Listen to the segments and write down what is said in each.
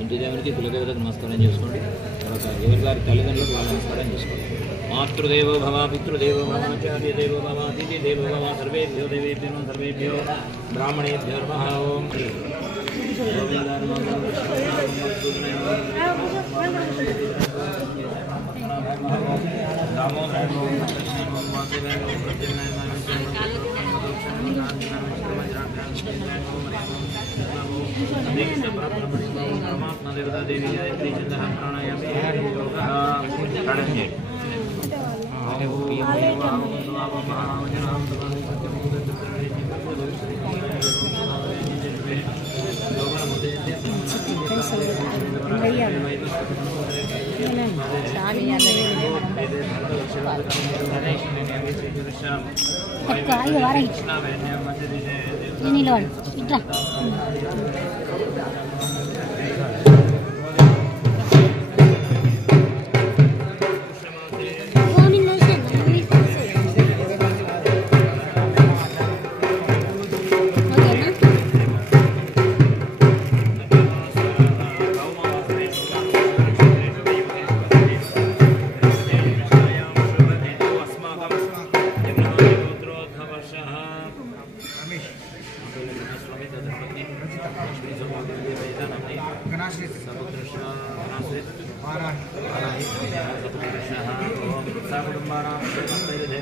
ఇంటి దేవునికి కులదేవతకు నమస్కారం చేసుకోండి. తర్వాత ఎవరి వారి తల్లిదండ్రులకు వాళ్ళ నమస్కారం చేసుకోండి. మాతృదేవో భవ, పితృదేవో భవ, ఆచార్య దేవో భవ, అతిథి దేవో భవ, సర్వేభ్యో దేవేభ్యో సర్వేభ్యో బ్రాహ్మణేభ్యో నమః. ఓం परमात्मा देवता देवी गायत्री छंद प्राणायाम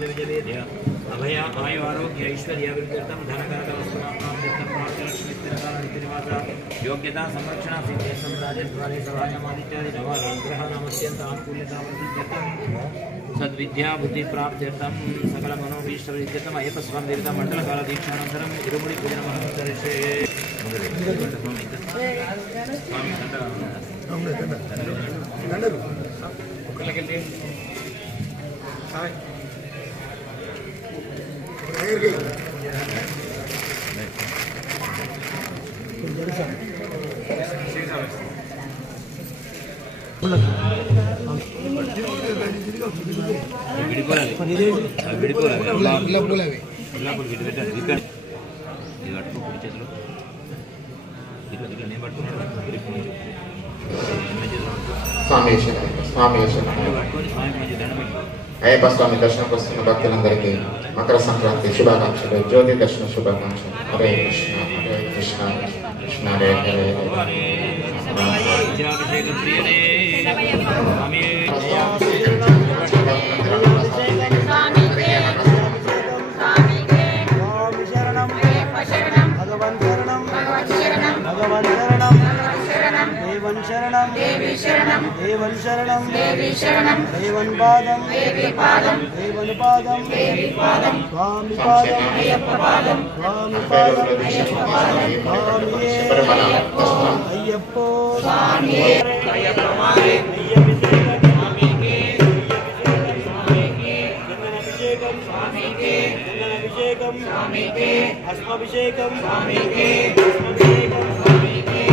अभय आयु आरोग्य ऐश्वर्य अभिवृद्ध्यर्थम योग्यता संरक्षण सिद्ध्यर्थम राजद्वारे सभायमादित्यादि नवानुग्रह नामत्यंत आनुकूल्यता वर्धित्यर्थम सद्विद्या बुद्धि प्राप्त्यर्थम सकल मनोभीष्टविद्यर्थम अय्यप्प स्वामी देवता मंडल काल दीक्षानंतरम इरुमुडी पूजन महंतरिषे అయ్యప్ప స్వామి దర్శనం వస్తున్న భక్తులందరికీ మకర సంక్రాంతి శుభాకాంక్షలు, జ్యోతి దర్శన శుభాకాంక్షలు. హరే కృష్ణ హరే కృష్ణ కృష్ణ హరే హరే देवन शरणं देवी शरणं देवन शरणं देवी शरणं देवन पादं देवी पादं देवन पादं देवी पादं स्वामी पादं अय्यप्प पादं स्वामी पादं अय्यप्प पादं स्वामी अय्यप्पो स्वामी अय्यप्प मारे स्वामी के अभिषेकं स्वामी के अभिषेकं स्वामी के अस्माभिषेकं स्वामी के अस्माभिषेकं स्वामी के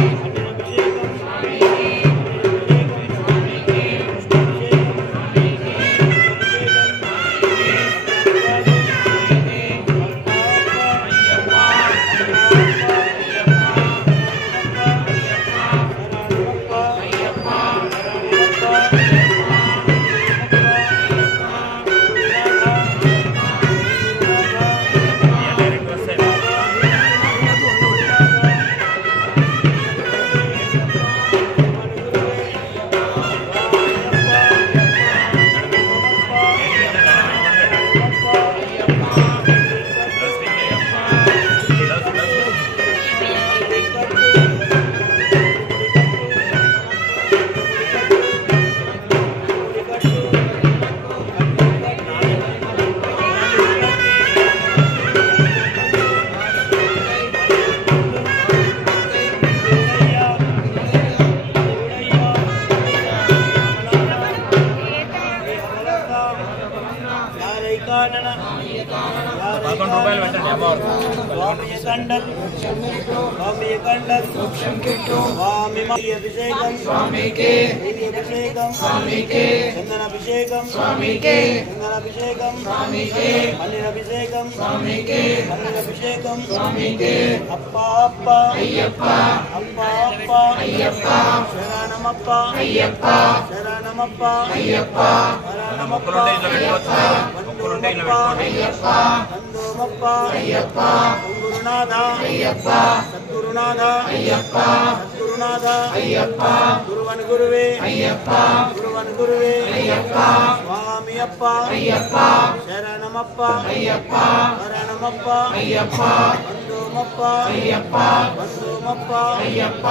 స్వామి కండల్ స్వామి కండల్ స్వామి అభిషేకం స్వామికే అభిషేకం స్వామికే చందనాభిషేకం స్వామికే చందనాభిషేకం స్వామికే అనిలభిషేకం స్వామికే అనిలభిషేకం స్వామికే అప్ప అప్ప అయ్యప్ప అప్ప అప్ప అయ్యప్ప శరణమప్ప అయ్యప్ప శరణమప్ప అయ్యప్ప శరణమప్ప అయ్యప్ప వందోమప్ప అయ్యప్ప వందోమప్ప అయ్యప్ప గురునాథ అయ్యప్ప సద్గురునాథ అయ్యప్ప సద్గురునాథ అయ్యప్ప గురువన్ గురువే అయ్యప్ప గురువన్ గురువే అయ్యప్ప స్వామి అప్ప అయ్యప్ప శరణమప్ప అయ్యప్ప శరణమప్ప అయ్యప్ప వందోమప్ప అయ్యప్ప వందోమప్ప అయ్యప్ప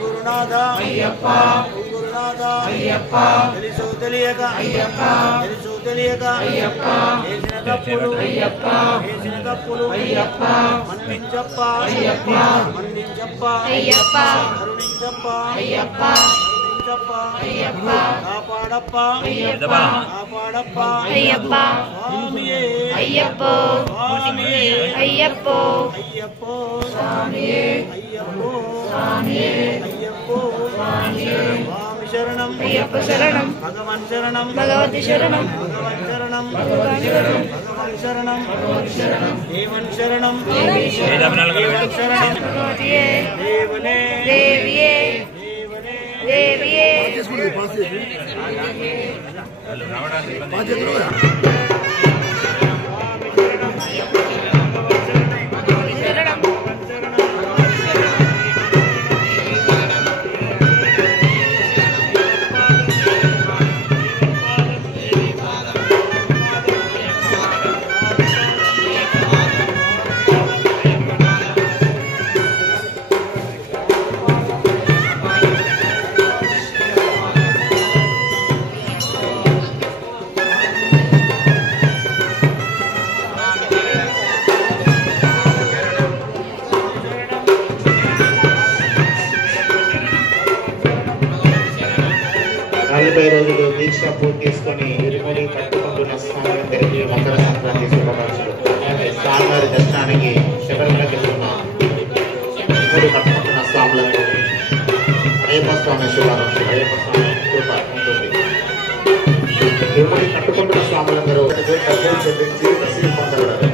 గురునాథ అయ్యప్ప గురునాథ అయ్యప్ప తెలుసు తెలియక అయ్యప్ప తెలుసు తెలియక అయ్యప్ప చేసిన తప్పులు అయ్యప్ప చేసిన తప్పులు అయ్యప్ప మన్నించప్ప అయ్యప్ప మన్నించప్ప అయ్యప్ప కరుణించప్ప అయ్యప్ప కరుణించప్ప అయ్యప్ప కాపాడప్ప అయ్యప్ప కాపాడప్ప అయ్యప్ప స్వామియే అయ్యప్ప స్వామియే అయ్యప్ప అయ్యప్ప స్వామియే అయ్యప్ప స్వామియే అయ్యప్ప స్వామియే స్వామి శరణం అయ్యప్ప శరణం భగవాన్ శరణం భగవతి శరణం భగవాన్ శరణం భగవాన్ శరణం భగవాన్ శరణం భగవతి శరణం దేవన్ శరణం దేవి శరణం దేవన్ శరణం భగవతియే దేవనే దేవియే దేవనే దేవియే రోజులు దీక్ష పూర్తి చేసుకొని ఇరుముడి కట్టుకుంటున్న స్వామి మకర సంక్రాంతి శుభాకాంక్షలు. స్వామివారి దర్శనానికి శబరిమలకి వెళ్తున్న ఇరుముడి కట్టుకుంటున్న స్వాములకు అయ్యప్ప స్వామి శుభాకాంక్షలు. అయ్యప్ప స్వామి కృప ఉంటుంది. ఇరుముడి కట్టుకుంటున్న స్వాములందరూ డబ్బులు చెల్లించి రసీదు పొందగలరు.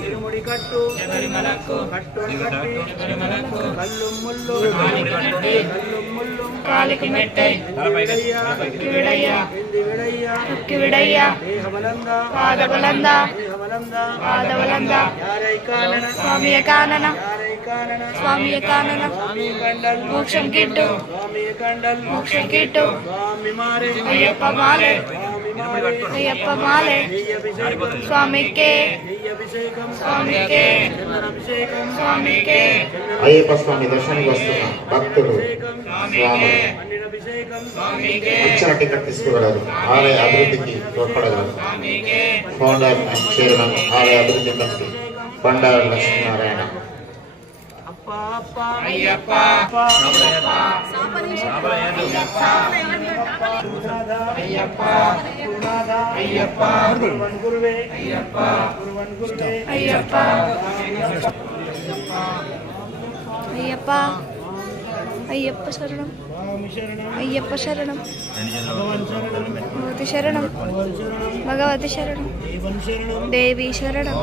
ఇరుముడి కట్టు కట్టు కల్లు ముల్లు కల్లు ముల్లు కాలికి మెట్టై విడయ్య దేహబలంద పాదబలంద పాదబలంద స్వామియ కానన స్వామియ కానన మోక్షం కిట్టు మోక్షం కిట్టు అయ్యప్ప మాలే అయ్యప్ప మాలే స్వామికే స్వామికే స్వామికే అయ్యప్ప స్వామి దర్శనానికి వస్తున్న భక్తులు ఇచ్చిన టికెట్ తీసుకువెళ్ళరు. ఆలయ అభివృద్ధికి తోడ్పడగలరు. ఫౌండర్ అండ్ చైర్మన్ ఆలయ అభివృద్ధి కమిటీ బండారు లక్ష్మీనారాయణ. అయ్యప్ప అయ్యప్ప అయ్యప్ప గురువే అయ్యప్ప అయ్యప్ప అయ్యప్ప అయ్యప్ప శరణం అయ్యప్ప శరణం భగవతి శరణం భగవతి శరణం దేవి శరణం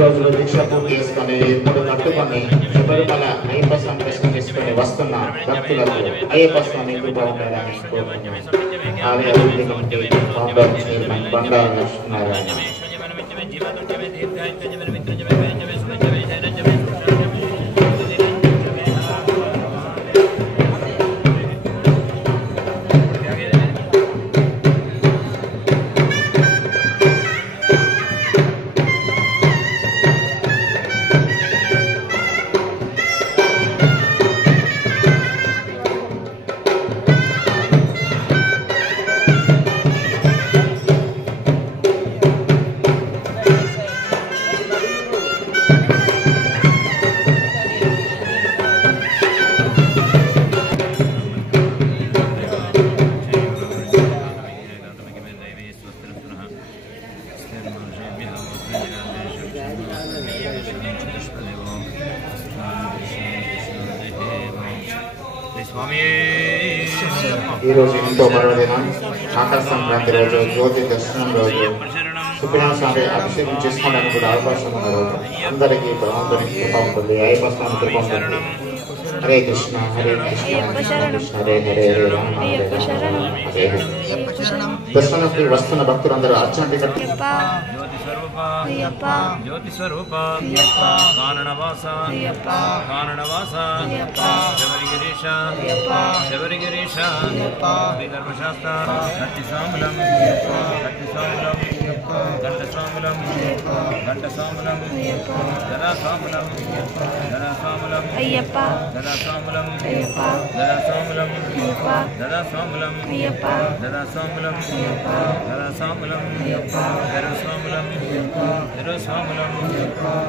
రోజులు దీక్ష పూర్తి చేసుకుని ఇప్పుడు కట్టుకొని శబరిమల అయ్యప్ప స్వామి దర్శనం చేసుకుని వస్తున్న భక్తులకు అయ్యప్ప స్వామి కృప ఉండాలని కోరుకుంటున్నాను. ఆలయ అభివృద్ధి committee founder chairman Bandaru Lakshminarayana. ఈ రోజు ఎంతో పర్వదినం మకర సంక్రాంతి రోజు జ్యోతి దర్శనం రోజు సుబ్రహ్మణ్య స్వామి అభిషేకం చేసుకోవడానికి కూడా అవకాశం ఉన్న రోజు అందరికీ భగవంతుని కృప ఉంటుంది అయ్యప్ప స్వామి కృప ఉంటుంది హరే కృష్ణ హరే కృష్ణ హరే హరే హరే రామ హరే రామ హరే హరే దర్శనానికి వస్తున్న భక్తులందరూ అర్చన టికెట్ జ్యోతి స్వరూప కారణవాస కారణవాస శబరిగిరీశ శబరిగిరీశ శ్రీధర్మశాస్త్ర ఘంటసాములం ఘంటసాములం ఘంటసాములం ఘంటసాములం ధరాసాములం ధరాసాములం అయ్యప్ప ధరాసాములం అయ్యప్ప ధరాసాములం అయ్యప్ప ధరాసాములం అయ్యప్ప ధరాసాములం ధరాసాములం ధరాసాములం ధరాసాములం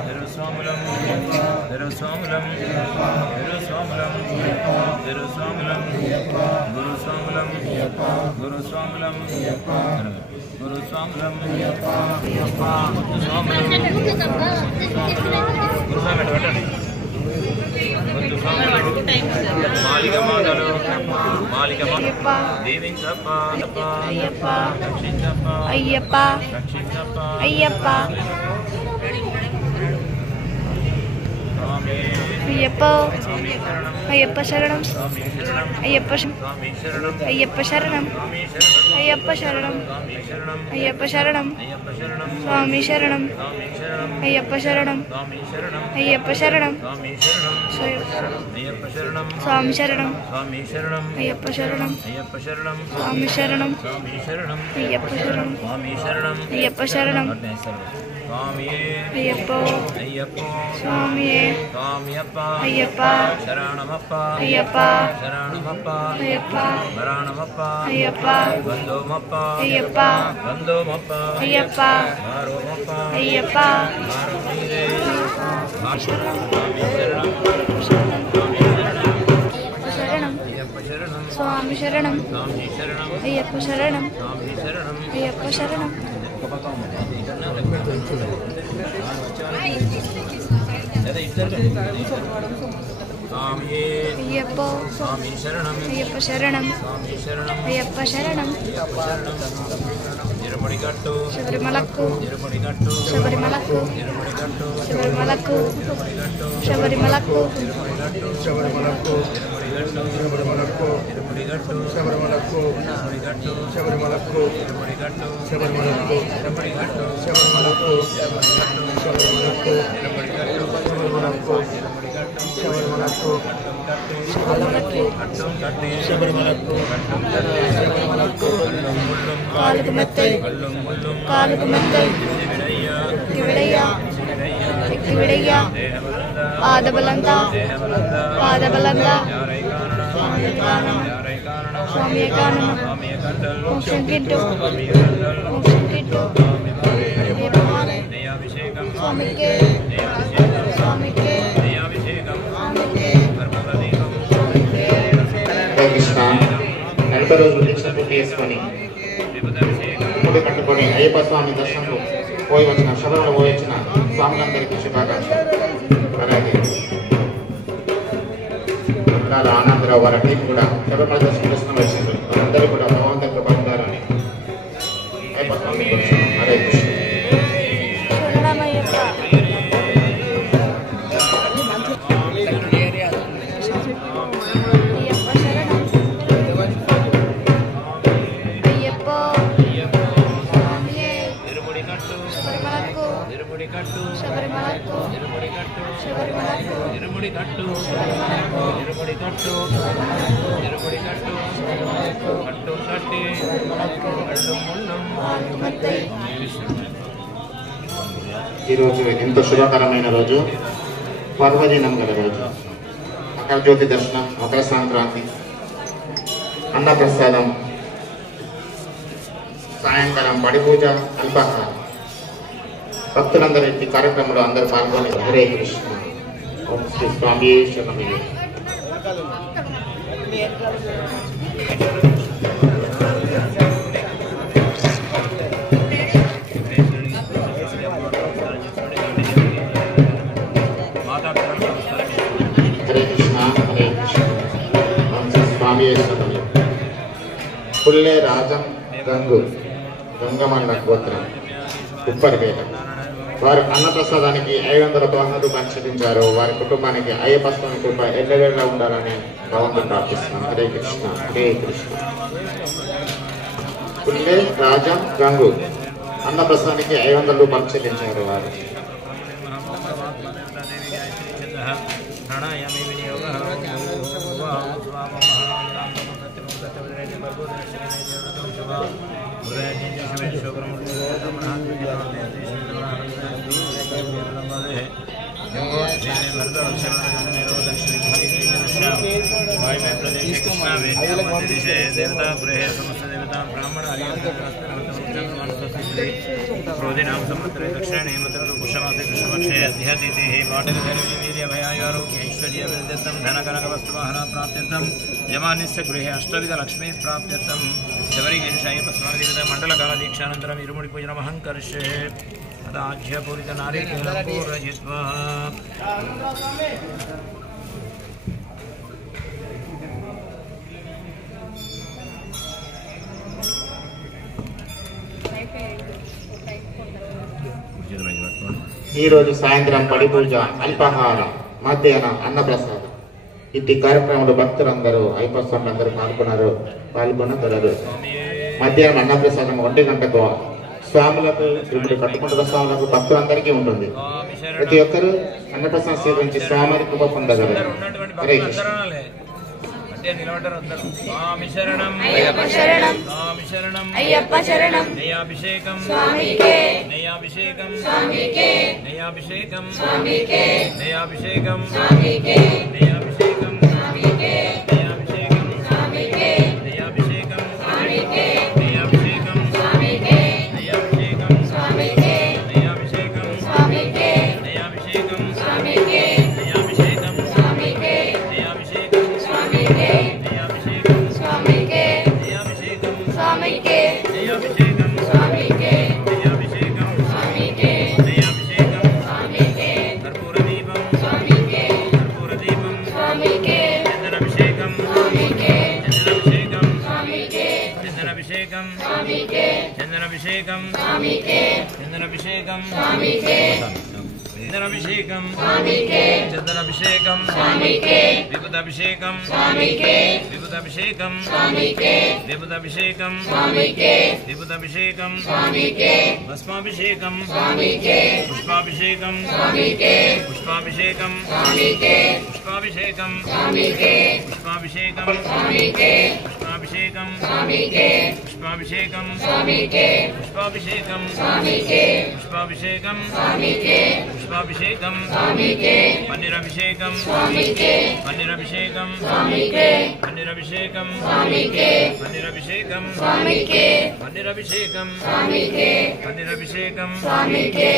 ధరాసాములం ధరాసాములం ధరాసాములం ధరాసాములం గురుసాములం గురుసాములం గురుసాములం మాలిక మాదలు మాలిక దేవించప్ప అయ్యప్ప రక్షించప్ప అయ్యప్ప రక్షించప్ప అయ్యప్ప స్వామి అయ్యప్ప స్వామి శరణం అయ్యప్ప శరణం స్వామి శరణం అయ్యప్ప స్వామి శరణం అయ్యప్ప శరణం స్వామి శరణం అయ్యప్ప శరణం స్వామి శరణం అయ్యప్ప శరణం అయ్యప్ప శరణం స్వామి శరణం స్వామి శరణం అయ్యప్ప శరణం స్వామి శరణం అయ్యప్ప శరణం స్వామి శరణం అయ్యప్ప శరణం స్వామి శరణం స్వామి శరణం అయ్యప్ప శరణం అయ్యప్ప శరణం స్వామి శరణం స్వామి శరణం అయ్యప్ప శరణం స్వామి శరణం అయ్యప్ప శరణం స్వామియే అయ్యప్ప అయ్యప్ప స్వామియే స్వామియప్ప అయ్యప్ప శరణమప్ప అయ్యప్ప శరణమప్ప అయ్యప్ప శరణమప్ప అయ్యప్ప బంధోమప్ప అయ్యప్ప బంధోమప్ప అయ్యప్ప మారోమప్ప అయ్యప్ప మారోమీరే శరణం అయ్యప్ప శరణం స్వామి శరణం స్వామి శరణం అయ్యప్ప శరణం స్వామి శరణం అయ్యప్ప శరణం స్వామియే అయ్యప్ప స్వామి శరణం అయ్యప్ప శరణం స్వామి శరణం అయ్యప్ప శరణం తిరుపడిగట్టు శబరిమలకు తిరుపడిగట్టు శబరిమలకు తిరుపడిగట్టు శబరిమలకు తిరుపడిగట్టు శబరిమలకు శబరిమలకు తిరుపడిగట్టు తిరుపడిగట్టు శబరిమలకు తిరుపడిగట్టు శబరిమలకు తిరుపడిగట్టు శబరిమలకు తిరుపడిగట్టు శబరిమలకు తిరుపడిగట్టు శబరిమలకు తిరుపడిగట్టు శబరిమలకు శబరిమలకు అట్టం కట్టి శబరిమలకు అట్టం కట్టి శబరిమలకు కాలుకు మెత్తై కాలుకు మెత్తై ఎక్కివిడయ్యా ఎక్కివిడయ్యా పాదబలంతా పాదబలంతా స్వామియే కారణం మోక్షం కిట్టు మోక్షం కిట్టు స్వామికే స్వామికే స్వామికే హరే కృష్ణ 40 రోజులు దీక్ష పూర్తి చేసుకొని ముడి కట్టుకొని అయ్యప్ప స్వామి దర్శనంకు పోయి వచ్చిన శబరిమల పోయి వచ్చిన స్వాములందరికీ శుభాకాంక్షలు. అలాగే ఉండాల ఆనందరావు వారి టీం కూడా శబరిమల దర్శనం చేసుకుని వచ్చింది. అందరూ కూడా భగవంతుని కృప పొందాలని అయ్యప్ప స్వామి దర్శనం. హరే కృష్ణ. శరణమయ్యప్ప అయ్యప్ప శరణం అయ్యప్ప స్వామియే శబరిమలకు శబరిమలకు శబరిమలకు తిరుపడిగట్టు తిరుపడిగట్టు తిరుపడిగట్టు అట్టం కట్టి అడ్డం ముళ్ళం మెత్తై ఈరోజు ఎంతో శుభకరమైన రోజు, పర్వదినం గల రోజు. మకర జ్యోతి దర్శనం, మకర సంక్రాంతి, అన్నప్రసాదం, సాయంకాలం బడి పూజ, అల్పాహారం. భక్తులందరూ ఈ కార్యక్రమంలో అందరూ పాల్గొని హరే కృష్ణ. ఓం శ్రీ స్వామి శరణమయ్య. హరే కృష్ణ హరే కృష్ణ. ఓం శ్రీ స్వామి శరణమయ్య. పుల్లే రాజం గంగు గంగమండ గోత్రం ఉప్పరిపేట. వారు అన్నప్రసాదానికి 500 రూపాయలు పంచిపించారు. వారి కుటుంబానికి అయ్యప్ప స్వామి కృప ఎల్లవేళ ఉండాలని భగవంతుని ప్రార్థిస్తున్నాం. హరే కృష్ణ హరే కృష్ణ. పుల్లే రాజం గంగు అన్నప్రసాదానికి 500 రూపాయలు చెల్లించారు. వారు యమానిస్య గృహే అష్టవిధ లక్ష్మీ ప్రాప్త్యర్థం శబరిగిరిశయ్యప్ప స్వామి మండల కాల దీక్షానంతరం ఇరుముడి పూజనమహం కరిష్యే అదాజ్యపూరిత నారీకేళం పూరయిత్వా. ఈరోజు సాయంత్రం పడి పూజ, అల్పాహారం, మధ్యాహ్నం అన్నప్రసాదం. ఇట్టి కార్యక్రమంలో భక్తులందరూ అయ్యప్ప స్వామి అందరూ పాల్గొనగలరు. మధ్యాహ్నం అన్నప్రసాదం 1 గంటకు స్వాములకు ఇప్పుడు కట్టుకుంటున్న స్వాములకు భక్తులందరికీ ఉంటుంది. ప్రతి ఒక్కరూ అన్నప్రసాదం సేవించి స్వామి కృప పొందగలరు. హరే కృష్ణ. స్వామి శరణం అయ్యప్ప శరణం, స్వామి శరణం అయ్యప్ప శరణం, నయాభిషేకం స్వామికే, నయాభిషేకం స్వామికే, నయాభిషేకం స్వామికే, నయాభిషేకం స్వామికే, నయాభిషేకం స్వామికే, నయాభిషేకం స్వామికే, నయాభిషేకం స్వామికే, నయాభిషేకం స్వామికే, నయాభిషేకం స్వామికే, నయాభిషేకం స్వామికే, నయాభిషేకం స్వామికే, నయాభిషేకం స్వామికే, నయాభిషేకం స్వామికే, నయాభిషేకం స్వామికే, నయాభిషేకం స్వామికే, నయాభిషేకం స్వామికే, నయాభిషేకం స్వామికే, నయాభిషేకం స్వామికే, కర్పూరదీపం స్వామికే, కర్పూరదీపం స్వామికే, చందనాభిషేకం స్వామికే, చందనాభిషేకం స్వామికే, చందనాభిషేకం స్వామికే, చందనాభిషేకం స్వామికే, చందనాభిషేకం స్వామికే, చందనాభిషేకం స్వామికే, చందనాభిషేకం స్వామికే, విభూతాభిషేకం స్వామికే, విభూతాభిషేకం స్వామికే, విభూతాభిషేకం స్వామికే, విభూతాభిషేకం స్వామికే, భస్మాభిషేకం స్వామికే, పుష్పాభిషేకం స్వామికే, పుష్పాభిషేకం స్వామికే, పుష్పాభిషేకం స్వామికే, పుష్పాభిషేకం స్వామికే, పుష్పాభిషేకం స్వామికే, పుష్పాభిషేకం స్వామికే, పుష్పాభిషేకం స్వామికే, పుష్పాభిషేకం స్వామికే, పుష్పాభిషేకం స్వామికే, పన్నీరాభిషేకం స్వామికే, పన్నీరాభిషేకం స్వామికే, పన్నీరాభిషేకం స్వామికే, పన్నీరాభిషేకం స్వామికే, పన్నీరాభిషేకం స్వామికే, పన్నీరాభిషేకం స్వామికే,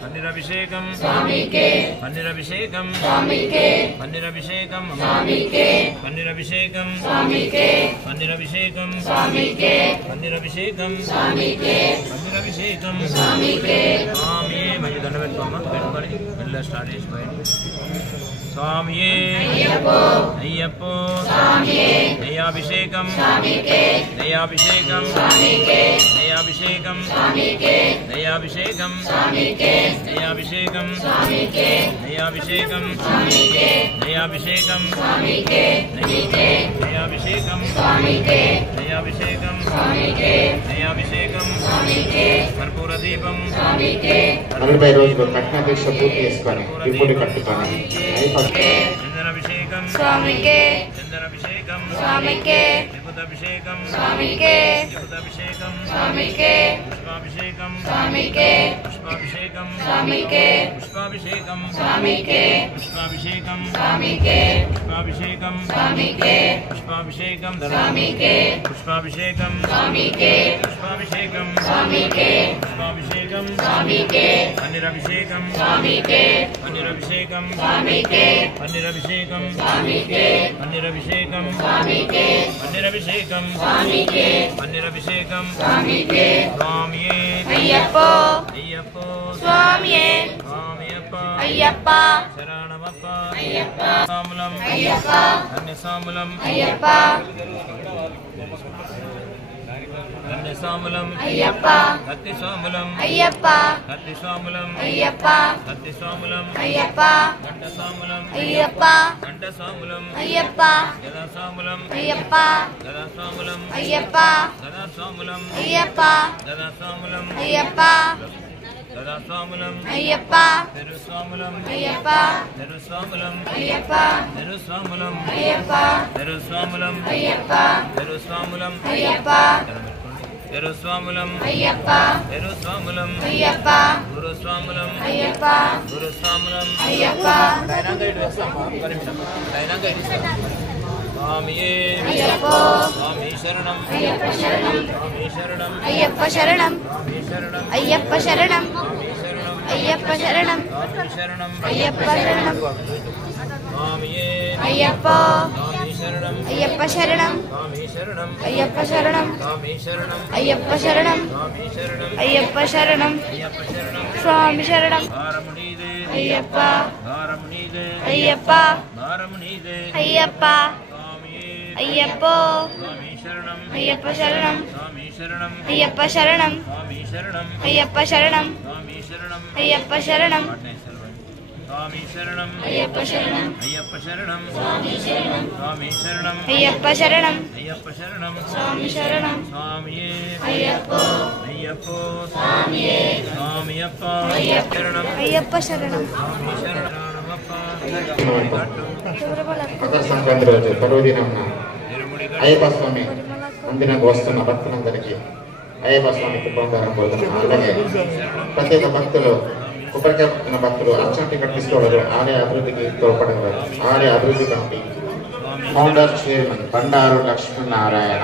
పన్నీరాభిషేకం స్వామికే, పన్నీరాభిషేకం స్వామికే, పన్నీరాభిషేకం స్వామికే, పన్నీరాభిషేకం స్వామికే, పన్నీరాభిషేకం స్వామికే, పన్నీరాభిషేకం స్వామికే, పన్నీరాభిషేకం స్వామికే, స్వామి మంచి దండ పెట్టుకోమ్మా, పెట్టుకొని వెళ్ళ స్టార్ట్ చేసిపోయింది. స్వామియే అయ్యప్పో, అయ్యప్పో స్వామియే, నయాభిషేకం స్వామికే, నయాభిషేకం స్వామికే, నయాభిషేకం స్వామికే, నయాభిషేకం స్వామికే, నయాభిషేకం స్వామికే, నయాభిషేకం స్వామికే, నయాభిషేకం స్వామికే, నయాభిషేకం స్వామికే, నయాభిషేకం స్వామికే, నయాభిషేకం స్వామికే, కర్పూరదీపం స్వామికే, 40 రోజులు కఠిన దీక్ష పూర్తి చేసుకొని ఇప్పుడు కట్టుకొని అయ్యప్ప చందనాభిషేకం స్వామికే, చందనాభిషేకం స్వామికే, విభూతాభిషేకం స్వామికే, విభూతాభిషేకం స్వామికే, పుష్పాభిషేకం స్వామికే, పుష్పాభిషేకం స్వామికే, పుష్పాభిషేకం స్వామికే, పుష్పాభిషేకం స్వామికే, పుష్పాభిషేకం స్వామికే, పుష్పాభిషేకం స్వామికే, పుష్పాభిషేకం స్వామికే, పుష్పాభిషేకం స్వామికే, పుష్పాభిషేకం స్వామికే, పన్నీరాభిషేకం స్వామికే, పన్నీరాభిషేకం స్వామికే, పన్నీరాభిషేకం స్వామికే, పన్నీరాభిషేకం స్వామికే, పన్నీరాభిషేకం స్వామికే, పన్నీరాభిషేకం స్వామికే, స్వామియే అయ్యప్పో, అయ్యప్పో స్వామియే, స్వామియప్ప అయ్యప్ప, శరణమప్ప అయ్యప్ప, సాములం అయ్యప్ప, అన్య సాములం అయ్యప్ప, స్వాములం అయ్యప్ప కత్తి స్వాములం అయ్యప్ప కత్తి స్వాములం అయ్యప్ప కత్తి స్వాములం అయ్యప్ప గంట స్వాములం అయ్యప్ప గంట స్వాములం అయ్యప్ప గదా స్వాములం అయ్యప్ప గదా స్వాములం అయ్యప్ప గదా స్వాములం అయ్యప్ప గదా స్వాములం అయ్యప్ప గదా స్వాములం అయ్యప్ప తెరు స్వాములం అయ్యప్ప తెరు స్వాములం అయ్యప్ప తెరు స్వాములం అయ్యప్ప తెరు స్వాములం అయ్యప్ప తెరు స్వాములం అయ్యప్ప తెరు స్వాములం అయ్యప్ప తెరు స్వాములం అయ్యప్ప గురు స్వాములం అయ్యప్ప గురు స్వాములం అయ్యప్ప స్వామియే అయ్యప్ప స్వామి శరణం అయ్యప్ప శరణం స్వామి శరణం అయ్యప్ప శరణం స్వామి శరణం అయ్యప్ప శరణం స్వామి శరణం అయ్యప్ప శరణం స్వామి శరణం అయ్యప్ప శరణం స్వామియే అయ్యప్ప స్వామి శరణం అయ్యప్ప శరణం స్వామి శరణం అయ్యప్ప శరణం స్వామి శరణం అయ్యప్ప శరణం స్వామి శరణం అయ్యప్ప శరణం అయ్యప్ప శరణం స్వామి శరణం భారమునీదే అయ్యప్ప భారమునీదే అయ్యప్ప భారమునీదే అయ్యప్ప స్వామియే అయ్యప్ప స్వామి శరణం అయ్యప్ప శరణం స్వామి శరణం అయ్యప్ప శరణం స్వామి శరణం అయ్యప్ప శరణం స్వామి శరణం అయ్యప్ప శరణం స్వామి శరణం అయ్యప్ప శరణం అయ్యప్ప శరణం స్వామి శరణం అయ్యప్ప శరణం అయ్యప్ప శరణం స్వామి శరణం స్వామియే అయ్యప్ప అయ్యప్ప స్వామియే స్వామియప్ప శరణం అయ్యప్ప శరణం స్వామి శరణమప్ప మకర సంక్రాంతి రోజు పర్వదినం అయ్యప్ప స్వామి మందిరానికి వస్తున్న భక్తులందరికీ అయ్యప్ప స్వామి కృపాంతరం కోరుతున్నాం. అలాగే ప్రత్యేక భక్తులు కొబ్బరికాయ పుట్టిన భక్తులు అర్చన టికెట్ తీసుకోగలరు. ఆలయ అభివృద్ధికి తోడ్పడగలరు. ఆలయ అభివృద్ధి committee founder chairman Bandaru Lakshminarayana.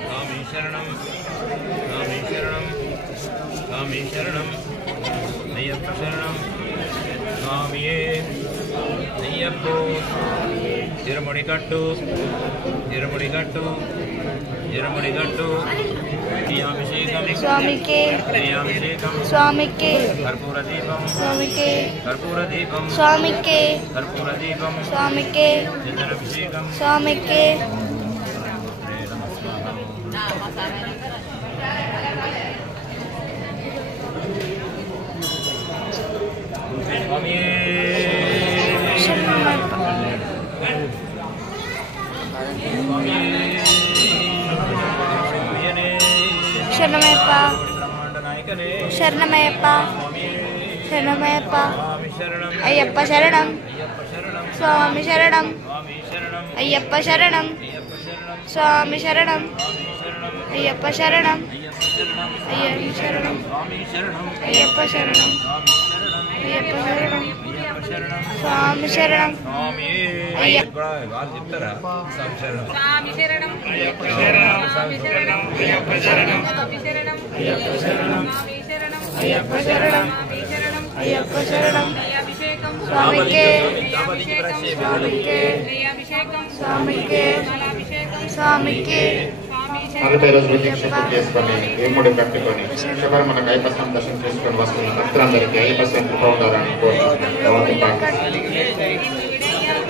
స్వామి శరణం స్వామి శరణం స్వామి శరణం అయ్యప్ప శరణం స్వామియే అయ్యప్ప తిరుముడిగట్టు తిరుముడిగట్టు తిరుముడిగట్టు అభిషేకం స్వామికి అభిషేకం స్వామికి కర్పూర దీపం స్వామికి కర్పూర దీపం స్వామికి కర్పూర దీపం స్వామికి చంద్రాభిషేకం స్వామికి శరణమయ్యప్ప శరణమయ్యప్ప శరణమయ్యప్ప అయ్యప్ప శరణం స్వామి శరణం అయ్యప్ప శరణం స్వామి శరణం అయ్యప్ప శరణం అయ్యప్ప శరణం అయ్యప్ప శరణం అయ్యప్ప శరణం స్వామి శరణం అయ్యప్ప అయ్యప్ప శరణం అయ్యప్ప శరణం స్వామికే స్వామికే స్వామికే స్వామికే 40 రోజులు దీక్ష చేసుకొని ఇరుముడి కట్టుకొని శబరిమల అయ్యప్ప స్వామి దర్శనం చేసుకొని వస్తున్న భక్తులందరికీ అయ్యప్ప స్వామి కృప ఉండాలని కోరుకుంటున్నాం.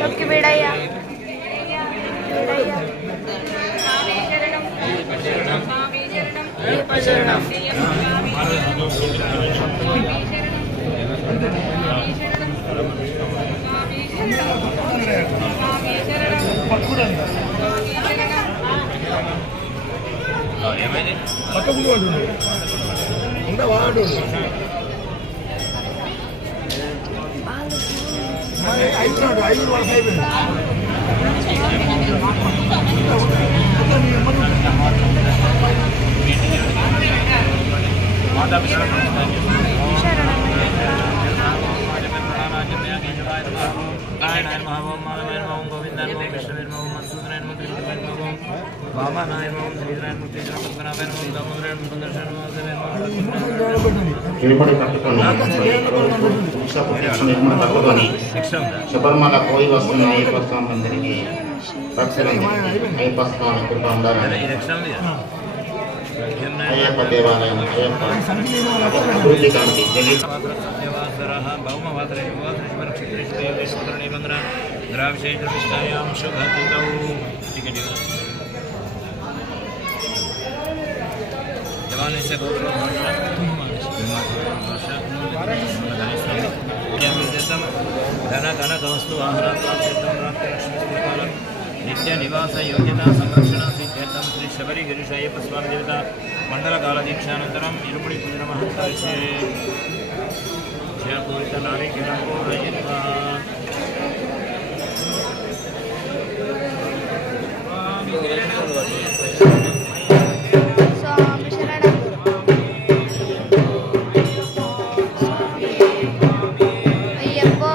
తొక్కి వీడయ్యా అయ్యప్ప శరణం ఏమైంది ఇరుముడి కట్టుకొని ఇరుముడి కట్టుకొని శబరిమల పోయి వస్తున్న అయ్యప్ప స్వామి అందరికీ భక్తులందరికీ అయ్యప్ప స్వామి కృప ఉండాలని అయ్యప్ప దేవాలయం అయ్యప్ప అభివృద్ధి కమిటీ भवानिस्य गोत्रो धन धनकवस्तु वाहनात्मकं नित्य निवास योग्यता संरक्षण सिद्ध्यर्थं श्री शबरी गिरीश अय्यप्प स्वामी देवता मंडल काल दीक्षानन्तरं इरुमुडी पूजन महत्कार्ये जयपूरित नारिकेलं पूरयित्वा स्वामी शरणं अय्यप्पो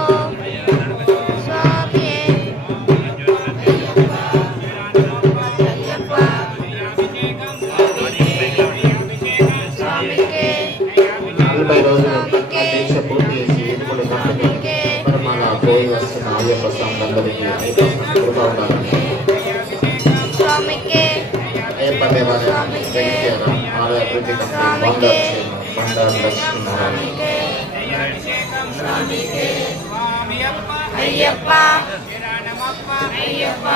स्वामी దీక్ష పూర్తి చేసి ఇప్పుడు పరమాల పోయి వస్తున్న అయ్యప్ప స్వాములందరికీ అయ్యప్ప స్వామి కృప ఉండాలని అయ్యప్ప దేవాలయం ఆలయ అభివృద్ధి కమిటీ బండారు లక్ష్మీనారాయణ అయ్యప్ప అయ్యప్ప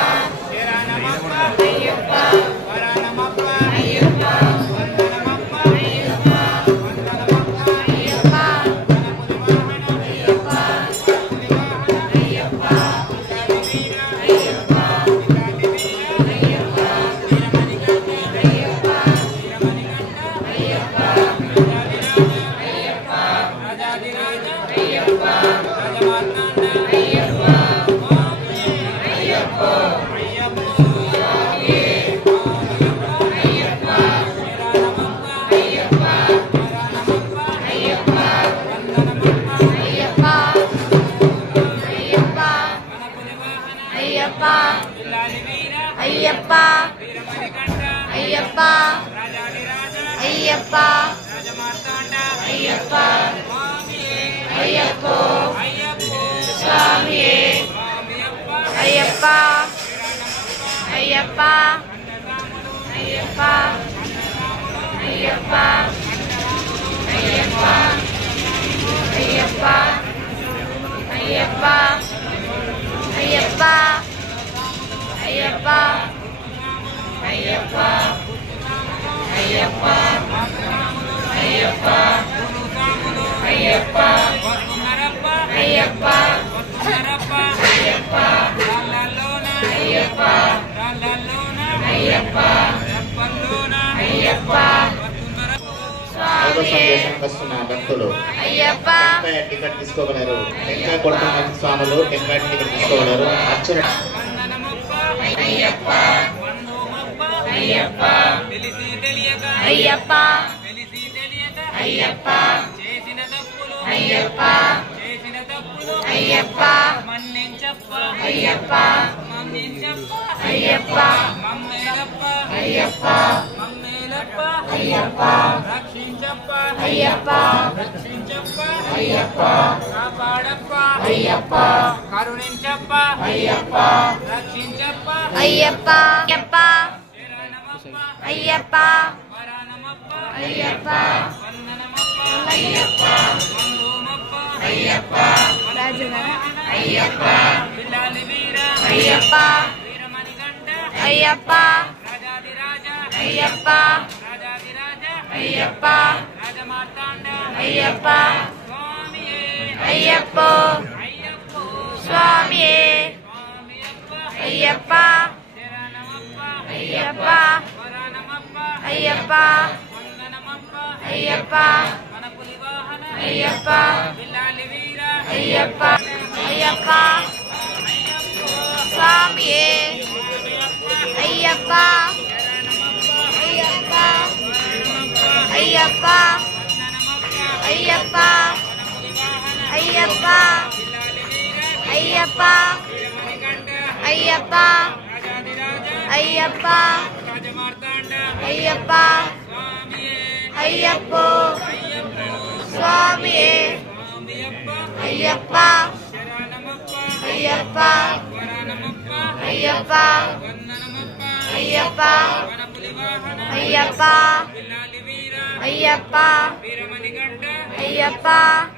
అయ్యప్ప అయ్యప్ప అయ్యప్ప అయ్యప్ప అయ్యప్ప అయ్యప్పో స్వామి అయ్యప్ప అయ్యప్ప అయ్యప్ప అయ్యప్ప అయ్యప్ప అయ్యప్ప అయ్యప్ప అయ్యప్ప అయ్యప్ప అయ్యప్ప అయ్యప్ప అయ్యప్ప అయ్యప్ప అయ్యప్ప అయ్యప్ప అయ్యప్ప అయ్యప్ప అయ్యప్ప దైవ సందేశం వస్తున్న భక్తులు అయ్యప్ప టెంకాయ టికెట్ తీసుకోగలరు. టెంకాయ కొడుతున్న స్వాములు టెంకాయ టికెట్ తీసుకోగలరు. అర్చన అయ్యప్ప అయ్యప్ప అయ్యప్ప అయ్యప్ప అయ్యప్ప అయ్యప్ప అయ్యప్ప అయ్యప్ప అయ్యప్ప అయ్యప్ప అయ్యప్ప అయ్యప్ప కాపాడప్ప అయ్యప్ప కరుణించప్ప అయ్యప్ప రక్షించప్ప అయ్యప్ప అయ్యప్ప అయ్యప్ప వరానమప్ప అయ్యప్ప వందనమప్ప అయ్యప్ప వందోమప్ప అయ్యప్ప అయ్యప్ప బిల్లాలి వీర అయ్యప్ప వీరమణికంఠ అయ్యప్ప రాజాదిరాజ అయ్యప్ప రాజాదిరాజ అయ్యప్ప రాజమార్తాండ అయ్యప్ప స్వామియే అయ్యప్పో అయ్యప్పో స్వామియే స్వామియప్ప అయ్యప్ప శరణమప్ప అయ్యప్ప వరానమప్ప అయ్యప్ప వందనమప్ప అయ్యప్ప వనపులి వాహన అయ్యప్ప బిల్లాలి వీర అయ్యప్ప అయ్యప్ప స్వామియే అయ్యప్ప అయ్యప్ప అయ్యప్ప అయ్యప్ప అయ్యప్ప అయ్యప్ప అయ్యప్ప అయ్యప్ప రాజమార్తాండ అయ్యప్ప స్వామియే అయ్యప్పో స్వామియే అయ్యప్ప శరణమప్ప అయ్యప్ప వరానమప్ప అయ్యప్ప వందనమప్ప అయ్యప్ప వనపులి వాహన అయ్యప్ప బిల్లాలి వీర అయ్యప్ప వీరమణికంఠ అయ్యప్ప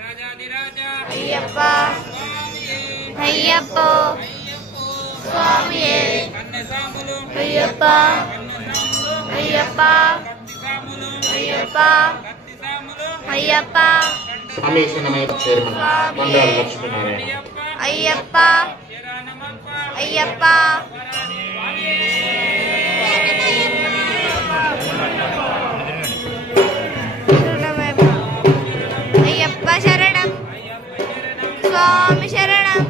రాజాదిరాజ అయ్యప్ప అయ్యప్పో స్వామియే కన్నెసాములు అయ్యప్ప కన్నెసాములు అయ్యప్ప కత్తిసాములు అయ్యప్ప కత్తిసాములు అయ్యప్ప స్వామి చిన్నమయ్య చైర్మన్ మండల లక్ష్మీనారాయణ. అయ్యప్ప శరణమప్ప అయ్యప్ప అయ్యప్ప శరణం స్వామి శరణం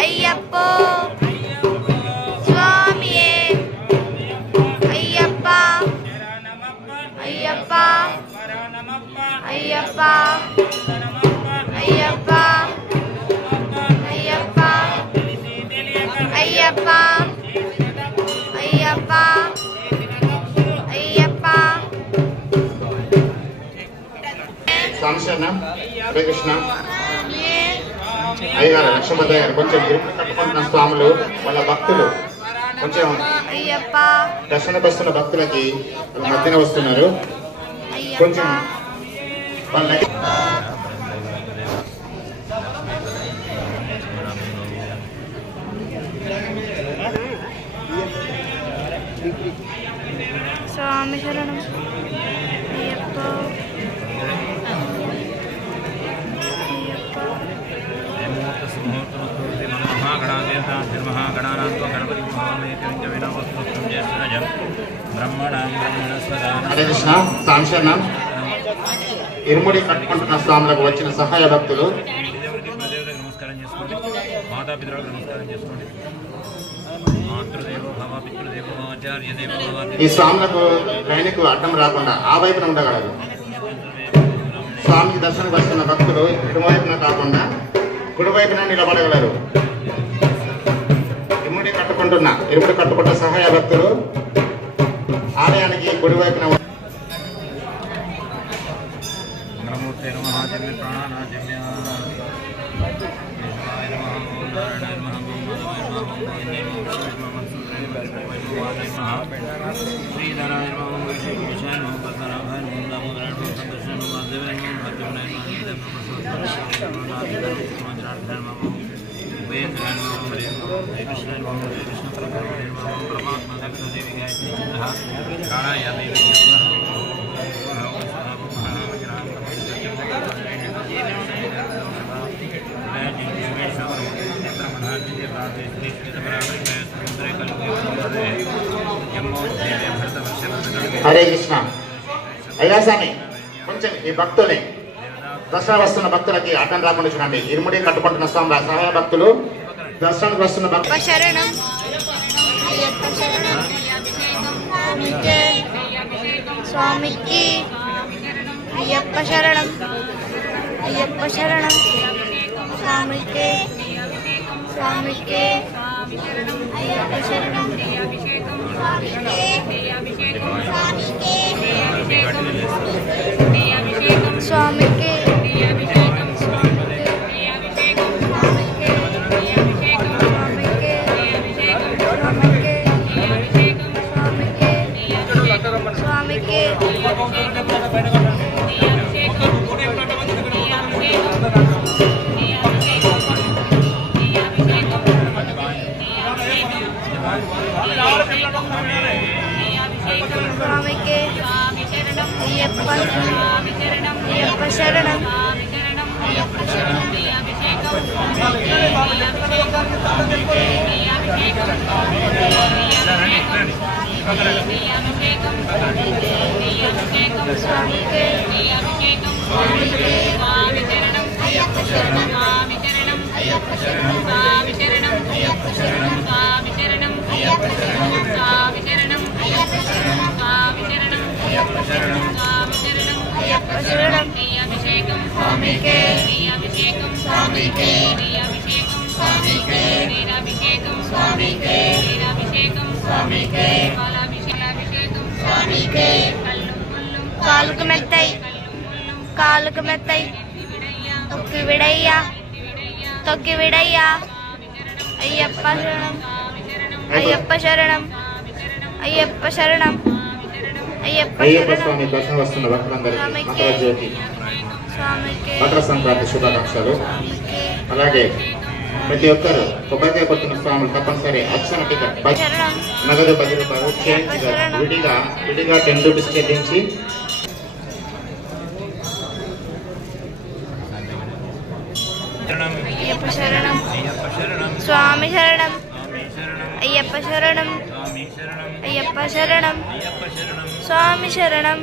అయ్యప్ప స్వామియే అయ్యప్ప అయ్యప్ప అయ్యప్ప అయ్యప్ప అయ్యప్ప అయ్యప్ప అయ్యప్ప అయ్యప్ప సాంశన్న హరే కృష్ణ అయ్యగారు లక్ష్మీపతయ్య గారు కొంచెం ఇరుకు కట్టుకుంటున్న స్వాములు వాళ్ళ భక్తులు కొంచెం అయ్యప్ప దర్శనకు వస్తున్న భక్తులకి మధ్యన వస్తున్నారు. కొంచెం వాళ్ళ స్వామి శరణం అయ్యప్ప హరే కృష్ణ సాంశన్న ఇరుముడి కట్టుకుంటున్న స్వాములకు వచ్చిన సహాయ భక్తులు నమస్కారం చేసుకోండి. మాతాపితరులకు నమస్కారం చేసుకోండి. మాతృదేవో భవ పితృదేవో భవ ఆచార్య దేవో భవ. ఈ స్వాములకు ట్రైన్కు అడ్డం రాకుండా ఆ వైపున ఉండగలరు. స్వామికి దర్శనకు వస్తున్న భక్తులు ఇటువైపున కాకుండా కుడివైపున నిలబడగలరు. ఇరుముడి కట్టుకుంటున్న సహాయ భక్తులు ఆలయానికి కుడివైపున మంగళమూర్తే నమః జన్మే ప్రాణానాజమ్య విష్ణాయ నమః ఓం నారాయణాయ నమః ఓం మాధవాయ నమః ఓం గోవిందాయ నమః శ్రీధరాయ నమః ఓం శ్రీకృష్ణాయ నమః పద్మనాభాయ నమః దామోదరాయ నమః సంకర్షణాయ నమః వాసుదేవాయ నమః భద్రవనాయ నమః ఉపేంద్రాయ నమః హరే కృష్ణాయ నమః హరే కృష్ణ పరమాత్మనే నమః పరమాత్మ దక్షిణదేవి గాయత్రీ ప్రాణాయామే హరే కృష్ణ. అయ్యా స్వామి కొంచెం ఈ భక్తుల్ని దర్శనం వస్తున్న భక్తులకి అడ్డం రాకుండా చూడండి. ఇరుముడి కట్టుకుంటున్న స్వామి సహాయ భక్తులు దర్శనానికి వస్తున్న భక్తులు శరణం అయ్యప్ప శరణం స్వామికి అయ్యప్ప శరణం అయ్యప్ప శరణం స్వామికి స్వామికి అయ్యప్ప శరణం స్వామికి స్వామికి స్వామికి అయ్యప్ప అయ్యప్ప శరణం అయ్యప్ప శరణం స్వామికి అయ్యప్ప శరణం అయ్యప్ప శరణం అయ్యప్ప శరణం అయ్యప్ప శరణం అయ్యప్ప శరణం అయ్యప్ప శరణం అయ్యప్ప శరణం స్వామికి స్వామికి స్వామికి స్వామికి స్వామికి స్వామికి కాలుకు మెత్తై తొక్కి విడయ్యా అయ్యప్ప శరణం అయ్యప్ప శరణం అయ్యప్ప శరణం అయ్యప్ప స్వామి దర్శనం వస్తున్న భక్తులందరికీ మకర జ్యోతి స్వామికి మకర సంక్రాంతి శుభాకాంక్షలు. అలాగే ప్రతి ఒక్కరు కొబ్బరికాయ కొట్టిన స్వాములు తప్పనిసరి అక్షర టికెట్ శరణం నగదు 10 రూపాయలు చేంజ్ విడిగా 10 రూపీస్ చెల్లించి అయ్యప్ప శరణం స్వామి శరణం అయ్యప్ప శరణం అయ్యప్ప శరణం స్వామి శరణం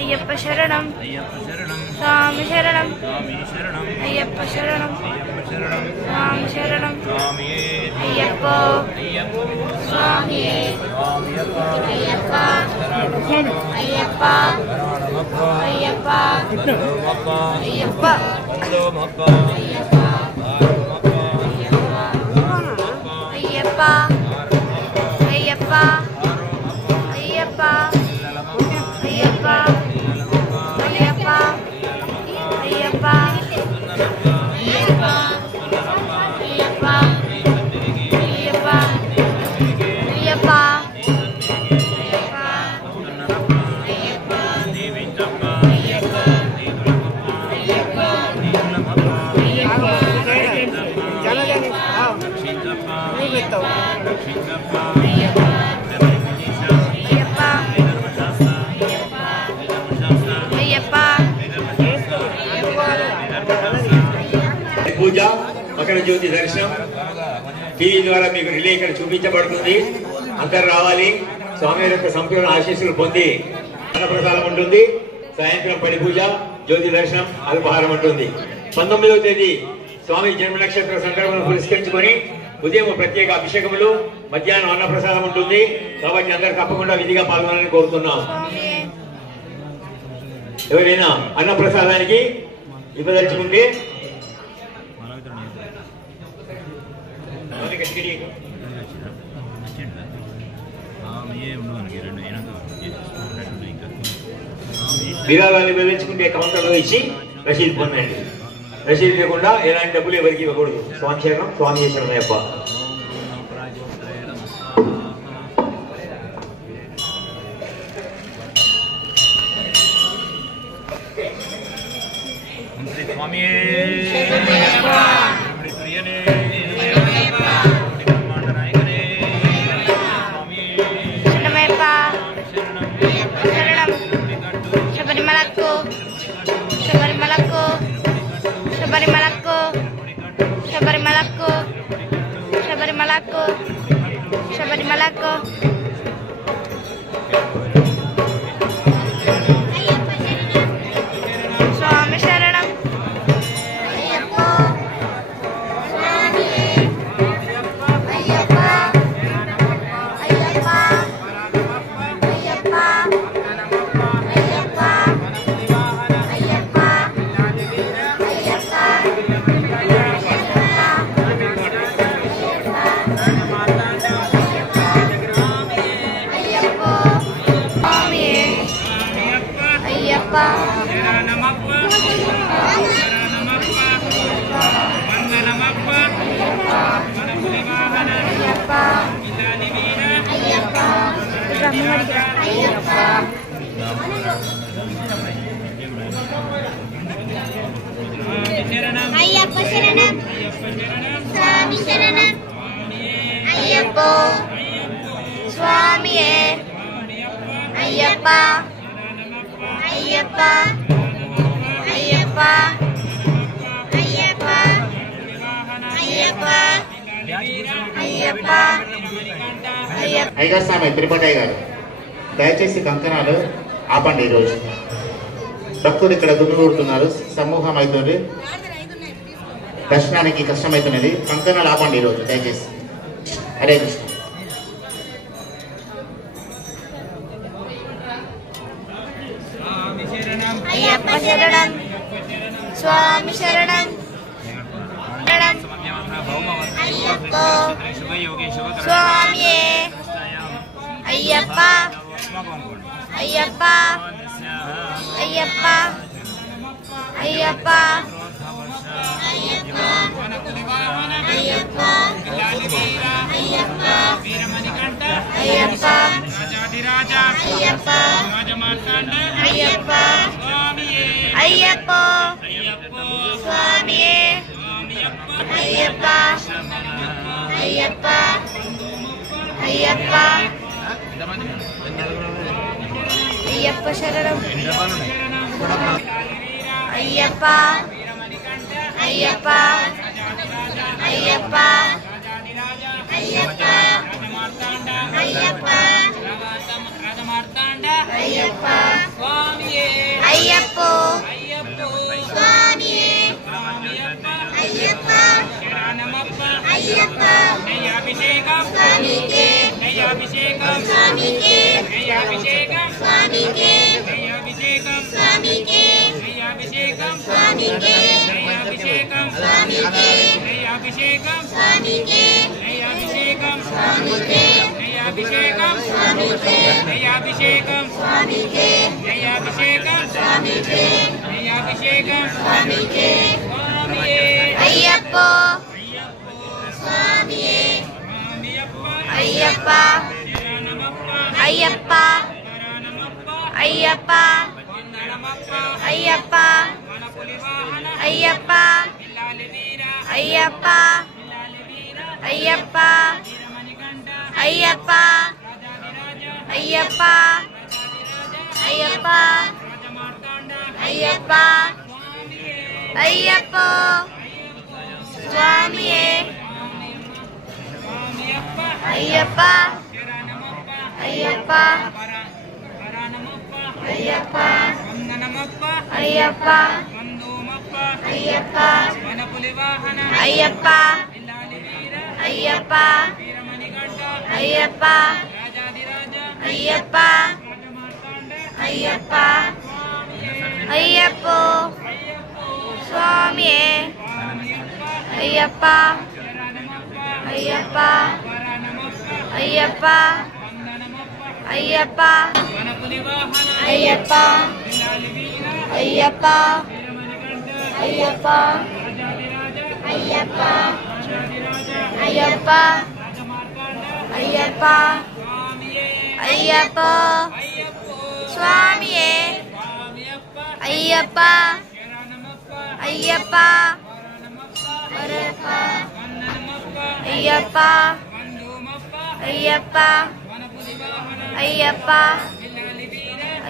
అయ్యప్ప శరణం స్వామి శరణం అయ్యప్ప శరణం స్వామి శరణం అయ్యప్ప స్వామి అయ్యప్ప అయ్యప్ప అయ్యప్ప అయ్యప్ప అయ్యప్ప అయ్యప్ప అయ్యప్ప అయ్యప్ప అయ్యప్ప అయ్యప్ప అయ్యప్ప అయ్యప్ప అయ్యప్ప పూజ మకర జ్యోతి దర్శనం టీవీ ద్వారా మీకు రిలే ఇక్కడ చూపించబడుతుంది. అందరు రావాలి, స్వామి యొక్క సంపూర్ణ ఆశీస్సులు పొంది అన్నప్రసాదం ఉంటుంది. సాయంత్రం పడి పూజ, జ్యోతి దర్శనం, అల్పహారం ఉంటుంది. 19వ తేదీ స్వామి జన్మ నక్షత్ర సందర్భంలో పురస్కరించుకొని ఉదయం ప్రత్యేక అభిషేకములు, మధ్యాహ్నం అన్నప్రసాదం ఉంటుంది. కాబట్టి అందరు తప్పకుండా విధిగా పాల్గొనాలని కోరుతున్నాం. ఎవరైనా అన్నప్రసాదానికి ఇవ్వదలుచుకుంటే విరాళాలు వివరించుకుంటే కౌంటర్లో ఇచ్చి రసీదు పొందండి. రసీదు లేకుండా ఎలాంటి డబ్బులు ఎవరికి ఇవ్వకూడదు. స్వామి శరణం, స్వామి శరణయ్యప్ప. శబరిమలకు శబరిమలకు శబరిమలకు శబరిమలకు శబరిమలకు శబరిమలకు స్వామి శరణం అయ్యప్ప స్వామి అయ్యప్ప అయ్యప్ప అయ్యప్ప అయ్యప్ప శరణం స్వామి శరణం అయ్యప్ప స్వామియే అయ్యప్ప అయ్యప్ప అయ్యప్ప అయ్యప్ప అయ్యప్ప అయ్యప్ప అయ్యగారు స్వామి తిరుపతి గారు దయచేసి కంకణాలు ఆపండి. ఈరోజు భక్తులు ఇక్కడ దుమ్ముగూడుతున్నారు, సమూహం అవుతుంది, దర్శనానికి కష్టమవుతున్నది. కంకణాలు ఆపండి ఈరోజు దయచేసి. హరే కృష్ణ. అయ్యప్ప శరణం స్వామి శరణం శరణం అయ్యప్ప స్వామియే అయ్యప్ప అయ్యప్ప అయ్యప్ప అయ్యప్ప అయ్యప్ప అయ్యప్ప అయ్యప్ప అయ్యప్ప అయ్యప్ప అయ్యప్ప అయ్యప్ప స్వామియే అయ్యప్ప అయ్యప్ప అయ్యప్ప అయ్యప్ప శరణం అయ్యప్ప అయ్యప్ప అయ్యప్ప అయ్యప్ప అయ్యప్ప అయ్యప్ప అయ్యప్ప స్వామియే అయ్యప్ప అయ్యప్ప స్వామికే స్వామికే స్వామికే స్వామికే స్వామికే స్వామికే స్వామికే స్వామికే అయ్యప్ప స్వామియే అయ్యప్ప అయ్యప్ప అయ్యప్ప అయ్యప్ప అయ్యప్ప అయ్యప్ప అయ్యప్ప అయ్యప్ప అయ్యప్ప అయ్యప్ప అయ్యప్ప అయ్యప్ప స్వామియే అయ్యప్ప అయ్యప్ప అయ్యప్ప అయ్యప్ప అయ్యప్ప అయ్యప్ప అయ్యప్ప అయ్యప్ప అయ్యప్ప అయ్యప్ప అయ్యప్ప స్వామియే అయ్యప్ప అయ్యప్ప అయ్యప్ప అయ్యప్ప అయ్యప్ప అయ్యప్ప అయ్యప్ప అయ్యప్ప అయ్యప్ప అయ్యప్ప అయ్యప్ప స్వామియే అయ్యప్ప అయ్యప్ప అయ్యప్ప అయ్యప్ప అయ్యప్ప అయ్యప్ప అయ్యప్ప అయ్యప్ప అయ్యప్ప అయ్యప్ప అయ్యప్ప అయ్యప్ప స్వామియే అయ్యప్ప అయ్యప్ప అయ్యప్ప అయ్యప్ప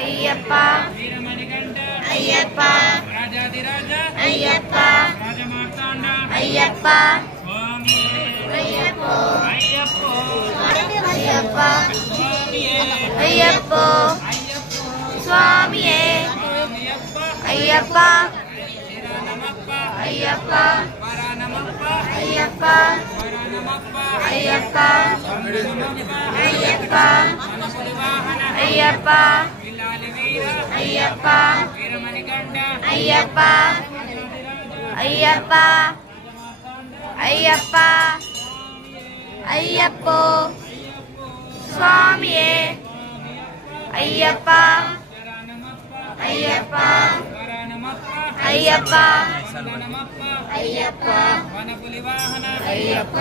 అయ్యప్ప అయ్యప్ప అయ్యప్ప అయ్యప్ప అయ్యప్ప అయ్యప్ప అయ్యప్ప స్వామియే అయ్యప్ప అయ్యప్ప అయ్యప్ప అయ్యప్ప అయ్యప్ప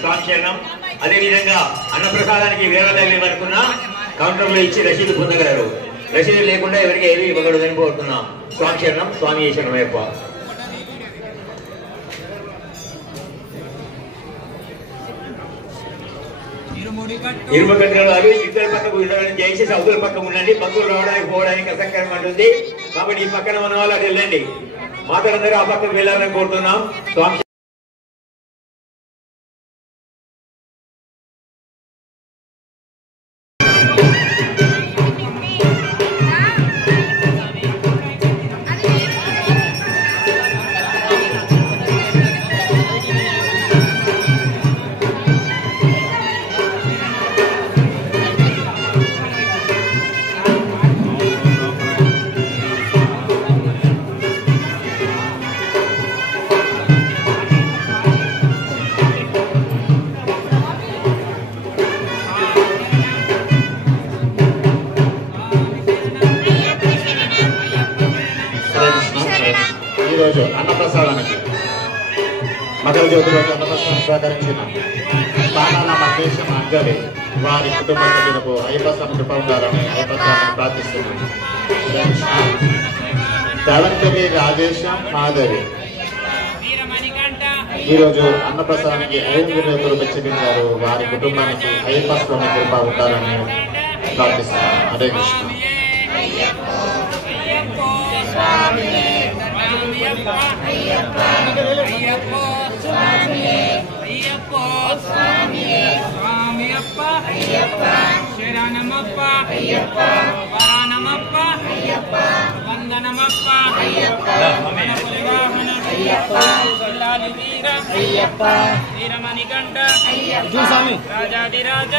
స్వాక్షరణం. అదేవిధంగా అన్నప్రసాదానికి విరాళాలు ఇవ్వనుకున్నా కౌంటర్లో ఇచ్చి రసీదు పొందగలరు. రసీదు లేకుండా ఎవరికి ఏవి ఇవ్వకూడదని కోరుతున్నాం. స్వాక్షరణం. స్వామి శరణమయ్యప్ప. ఇరుముగంటల వారు ఇద్దరు పక్కకు ఉండడం చేసి సౌదుల పక్క ఉండండి. భక్తులు రావడానికి పోవడానికి అసంకరం ఉంటుంది కాబట్టి ఈ పక్కన ఉన్న వాళ్ళు అటు వెళ్ళండి. మాతలందరూ ఆ పక్కకు వెళ్ళాలని కోరుతున్నాం. స్వామి ఈరోజు అన్నప్రసాదానికి మకర జ్యోతి రోజు అన్నప్రసాదం సహకరించిన పానాల మధ్యేశం అంజలి వారి కుటుంబ సభ్యులకు అయ్యప్ప స్వామి కృప ఉండాలని అయ్యప్ప స్వామిని ప్రార్థిస్తున్నాను. దళంతరి రాజేశం మాధవి ఈరోజు అన్నప్రసాదానికి 5 రేపులు మెచ్చగించారు. వారి కుటుంబానికి అయ్యప్ప స్వామి కృప ఉంటారని ప్రార్థిస్తున్నాను. హరే కృష్ణ. శరణమప్ప వరానమప్ప వందనమప్ప వీరమణికంఠ రాజాదిరాజ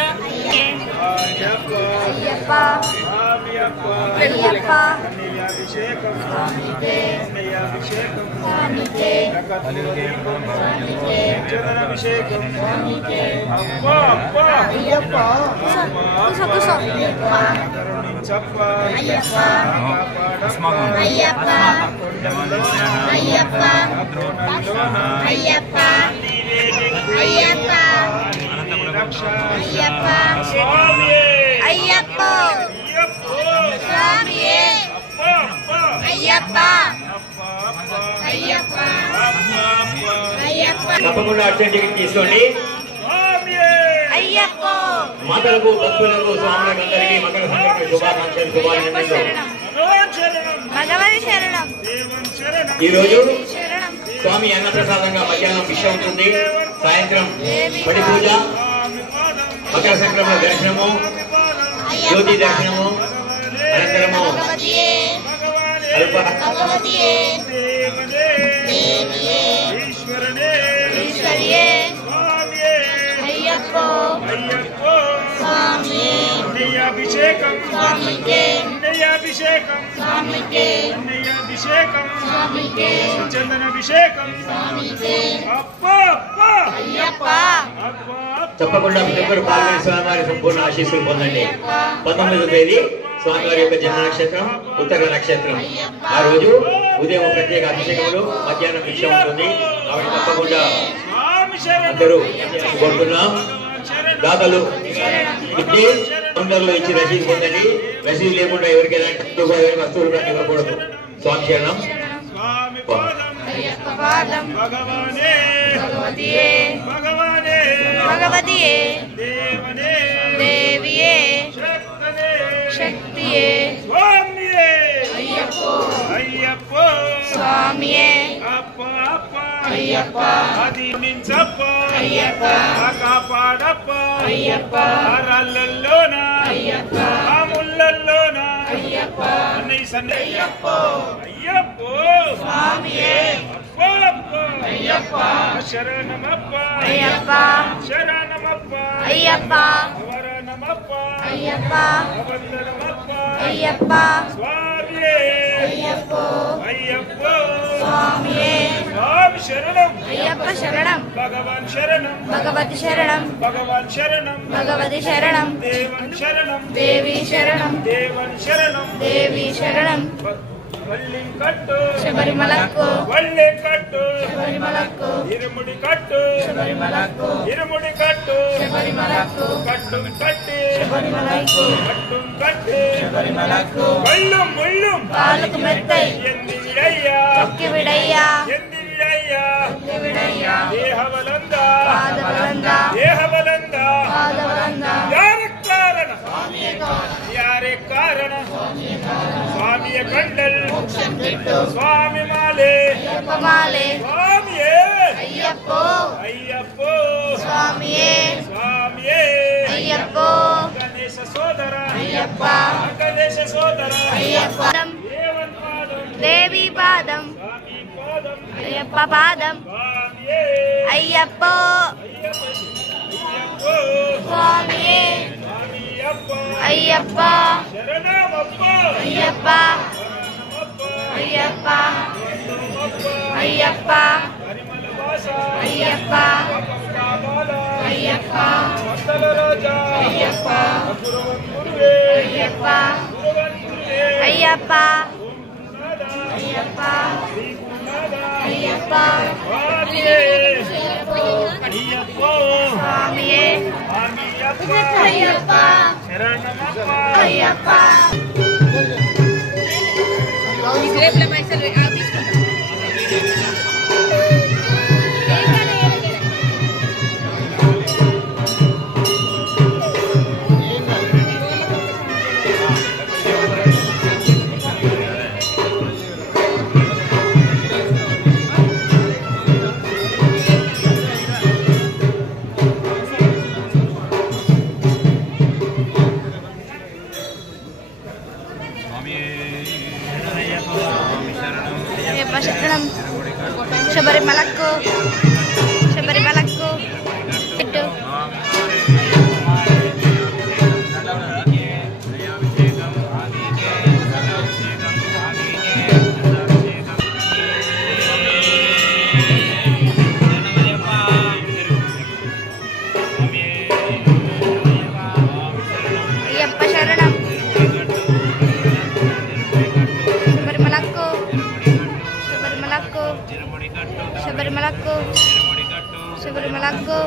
తప్పకుండా అర్చన తీసుకోండి. మాతలకు భక్తులకు స్వాములకు అందరికీ మకర సంక్రాంతి శుభాకాంక్షలు శుభాభినందనలు. ఈ రోజు స్వామి అన్నప్రసాదంగా మధ్యాహ్నం భిక్ష ఉంటుంది. సాయంత్రం పడి పూజ, మకర సంక్రమణ దర్శనము, జ్యోతి దర్శనము, అనంతరము అల్ప అభిషేకం చందనాభిషేకం తప్పకుండా ప్రతి ఒక్కరు పాల్గొని స్వామివారి సంపూర్ణ ఆశీస్సులు పొందండి. 19వ తేదీ స్వామివారి యొక్క జన్మ నక్షత్రం ఉత్తర నక్షత్రం. ఆ రోజు ఉదయం ప్రత్యేక అభిషేకములు, మధ్యాహ్నం భిక్ష ఉంటుంది. కాబట్టి తప్పకుండా అందరూ కోరుతున్నాం. దాతలు ఇచ్చి కౌంటర్లో ఇచ్చి రసీదు పొందండి. రసీదు లేకుండా ఎవరికైనా వస్తువులు కానీ ఇవ్వకూడదు. స్వామి శరణం. భగవతియే దేవియే శక్తియే స్వామియే అయ్యప్ప అదిమించప్ప కాపాడప్ప అరళ్ళల్లోన ఆ ముళ్ళల్లోన అయ్యప్పో స్వామియే అయ్యప్ప శరణమప్ప శరణమప్ప అయ్యప్ప వరణమప్ప అయ్యప్ప వందనమప్ప అయ్యప్ప స్వామియే అయ్యప్పో స్వామియే స్వామి శరణం అయ్యప్ప శరణం భగవాన్ శరణం భగవతి శరణం భగవాన్ శరణం భగవతి శరణం దేవన్ శరణం దేవి శరణం దేవన్ శరణం దేవి శరణం వల్లి కట్టు శబరిమలకు వల్లి కట్టు శబరిమలకు ఇరుముడి కట్టు శబరిమలకు ఇరుముడి కట్టు శబరిమలకు కట్టు కట్టి శబరిమలకు కట్టు కట్టి శబరిమలకు వల్లం ముల్లం కాలుకు మెత్తై ఎంది విడయ్యా తొక్కి విడయ్యా ఎంది విడయ్యా తొక్కి విడయ్యా దేహవలంద పాదవలంద దేహవలంద పాదవలంద ಯಾರೇ ಕಾರಣ ಸ್ವಾಮಿಯ ಕಂಡಲ್ ಸ್ವಾಮಿ ಮಾಲೆ ಮಾಲೆ ಸ್ವಾಮಿಯೇ ಅಯ್ಯಪ್ಪೋ ಅಯ್ಯಪ್ಪೋ ಸ್ವಾಮಿಯೇ ಸ್ವಾಮಿಯೇ ಅಯ್ಯಪ್ಪೋ ಗಣೇಶ ಸೋದರ ಅಯ್ಯಪ್ಪ ಗಣೇಶ ಸೋದರ ಅಯ್ಯಪ್ಪ ದೇವನ್ ಪಾದಂ ದೇವಿ ಪಾದಂ ಸ್ವಾಮಿ ಪಾದಂ ಅಯ್ಯಪ್ಪ ಪಾದಂ ಸ್ವಾಮಿಯೇ ಅಯ್ಯಪ್ಪೋ ಅಯ್ಯಪ್ಪೋ ಸ್ವಾಮಿಯೇ ಅಯ್ಯಪ್ಪ ಶರಣಮಪ್ಪ ಅಯ್ಯಪ್ಪ ಅಯ್ಯಪ್ಪ ಅಯ್ಯಪ್ಪ ಅಯ್ಯಪ್ಪ ಅಯ್ಯಪ್ಪ ಅಯ್ಯಪ್ಪ ಅಯ್ಯಪ್ಪ ಅಯ್ಯಪ್ಪ ಅಯ್ಯಪ್ಪ ಅಯ್ಯಪ್ಪ ಸ್ವಾಮಿಯೇ ಅಯ್ಯಪ್ಪ ಅಯ್ಯಪ್ಪ శబరిమలక్కు శబరిమలక్కు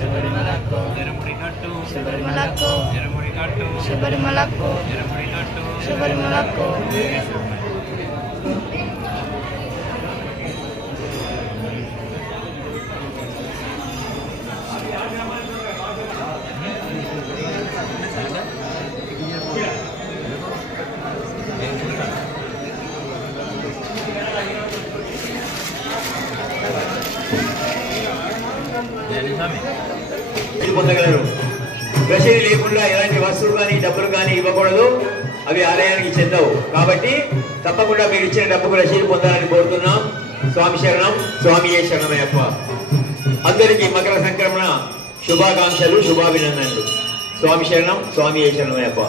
శబరిమలక్కు శబరిమలక్కు శబరిమలక్కు శబరిమలక్కు శబరిమలక్కు పొందగలరు. రసీదు లేకుండా ఎలాంటి వస్తువులు కానీ డబ్బులు కానీ ఇవ్వకూడదు. అవి ఆలయానికి చెందవు. కాబట్టి తప్పకుండా మీరు ఇచ్చిన డబ్బుకు రసీదు పొందాలని కోరుతున్నాం. స్వామి శరణం, స్వామియే శరణమయ్యప్ప. అందరికీ మకర సంక్రమణ శుభాకాంక్షలు, శుభాభినందనలు. స్వామి శరణం, స్వామియే శరణమయ్యప్ప.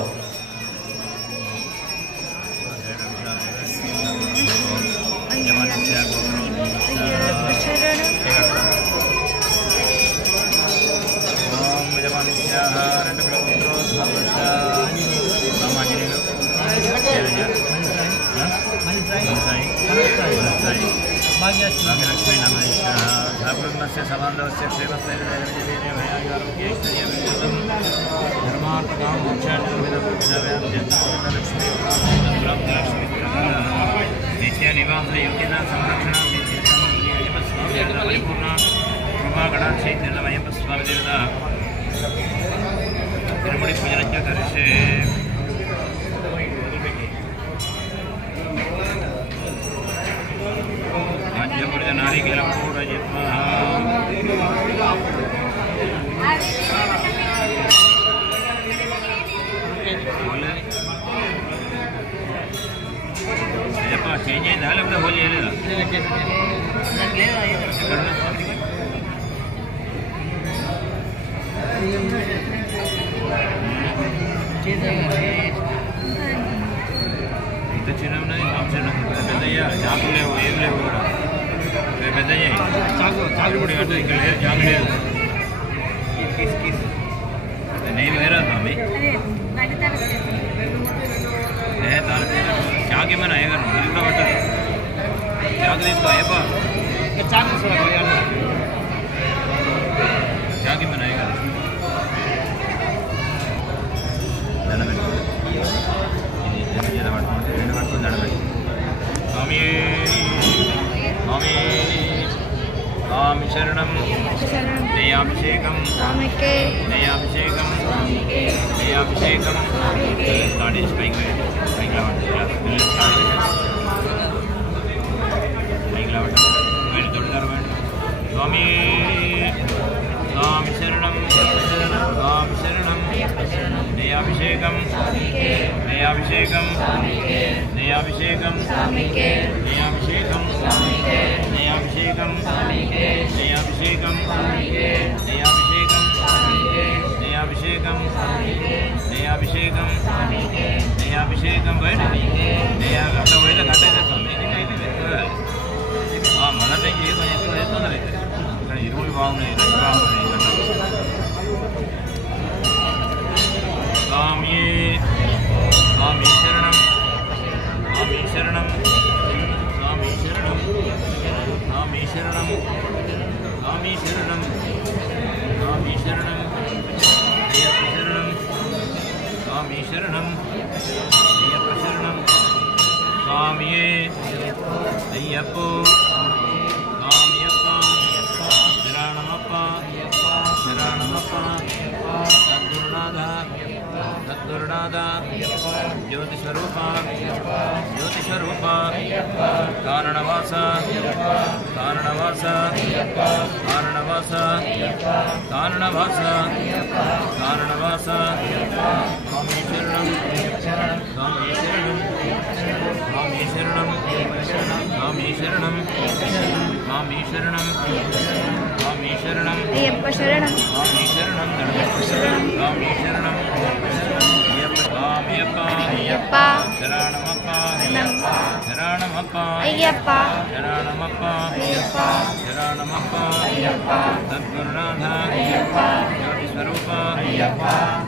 భాగ్యలక్ష్మీ నమేశ్వర ధాపురమస్య సమాంధవస్య ధర్మార్థకాం నిత్య నివాస యోగ్యత సంరక్షణ పరిపూర్ణ కృపాకటాక్షైతన్యమయ్యప్ప స్వామి దేవత తిరుమడి పూజనంచ కరిష్యే. చేంజ్ అయిందా లేకపోతే హోల్ చేయలేదా? ఇంత చిన్న ఉన్నది ఫంక్షన్ పెద్దయ్యా. చాకులు లేవు, ఏం లేవు కూడా. పెద్దయ్యా చాకుడి కట్టు ఇక్కడ లేదు, చాకు లేదు. నేను వేరా స్వామి చాకు ఏమైనా అయ్యగారు ఇది కూడా పట్టదు. చాకు తీసుకో అయ్యప్ప. చాకు ఏమైనా అయ్యగారు దండం పెట్టుకోండి. ఇది పట్టుకోండి, రెండు పట్టుకొని దండం పెట్టుకోండి. స్వామి స్వామి స్వామి శరణం. దయాభిషేకం దయాభిషేకం దయాభిషేకం. స్టార్ట్ చేసి పైకి పైకి రావండి. పైకి రావండి. బయట తొడుదారు బయట. స్వామి స్వామి శరణం స్వామి శరణం. దయాభిషేకం దయాభిషేకం దయాభిషేకం దయాభిషేకం దయాభిషేకం దయాభిషేకం దయాభిషేకం దయాభిషేకం దయాభిషేకం దయాభిషేకం. బయట దయా అట్లా పోయితే కట్ అయితే స్వామి మొదట కొంచెం ఎక్కువ వేస్తుంది అయితే ఇక్కడ ఇరువులు బాగున్నాయి, రెండు బాగున్నాయి. స్వామి స్వామి శరణం స్వామి శరణం స్వామి శరణం స్వామి శరణం స్వామి శరణం స్వామి శరణం అయ్యప్ప శరణం స్వామి శరణం అయ్యప్ప శరణం స్వామియే అయ్యప్ప స్వామియప్ప శరణమప్ప శరణమప్ప. సద్గురునాథ సద్గురునాథ జ్యోతి స్వరూప జ్యోతి స్వరూప కారణవాస కారణవాస కారణవాస కారణవాస కారణవాస. స్వామి శరణం స్వామి శరణం స్వామి శరణం స్వామి శరణం స్వామి శరణం స్వామి శరణం అయ్యప్ప శరణం స్వామి శరణం స్వామి శరణం స్వామియప్ప అయ్యప్ప శరణమప్ప శరణమప్ప అయ్యప్ప శరణమప్ప అయ్యప్ప శరణమప్ప అయ్యప్ప సద్గురునాథ జ్యోతి స్వరూప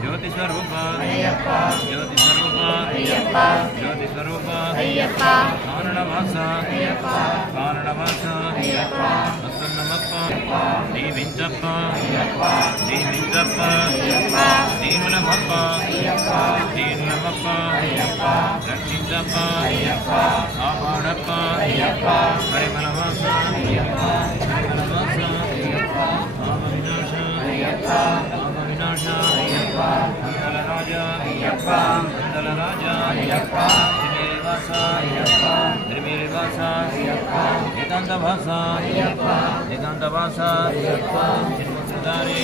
జ్యోతి స్వరూప అయ్యప్ప జ్యోతి స్వరూప అయ్యప్ప జ్యోతి స్వరూప అయ్యప్ప కారణ కారణవాస కారణవాస వసన్నమప్ప దీవించప్ప దీవించప్ప దీనులమప్ప దీనులమప్ప రక్షించప్ప కాపాడప్ప పరిమళవాస పరిమళవాస పాపవినాశ పాపవినాశ మంగళరాజ మంగళరాజ త్రిమేరివాస ఏకాంతవాస ఏకాంతవాస జన్మసుధారి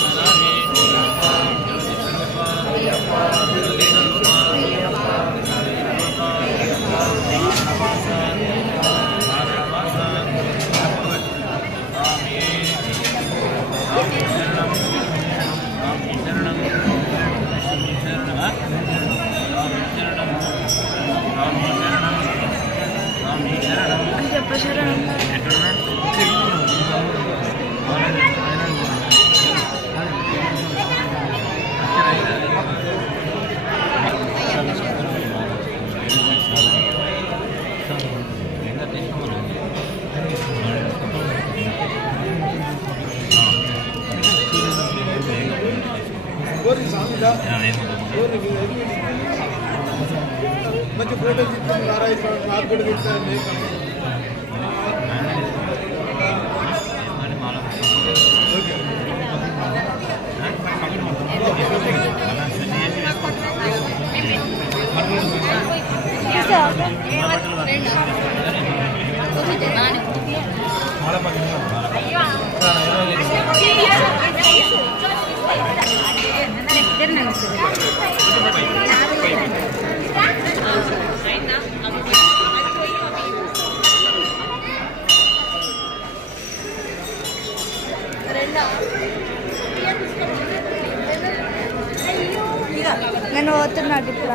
సుధారి జ్యోతిస్వరూప జ్యోతిస్వరూప కారణవాస కారణవాస స్వామియే స్వామి శరణం స్వామి శరణం స్వామి శరణం స్వామి శరణం స్వామి శరణం అయ్యప్ప శరణం మంచి ఫోటో తీస్తాను నాకు కూడా తీస్తాను నేను పోతున్నాడు ఇప్పుడు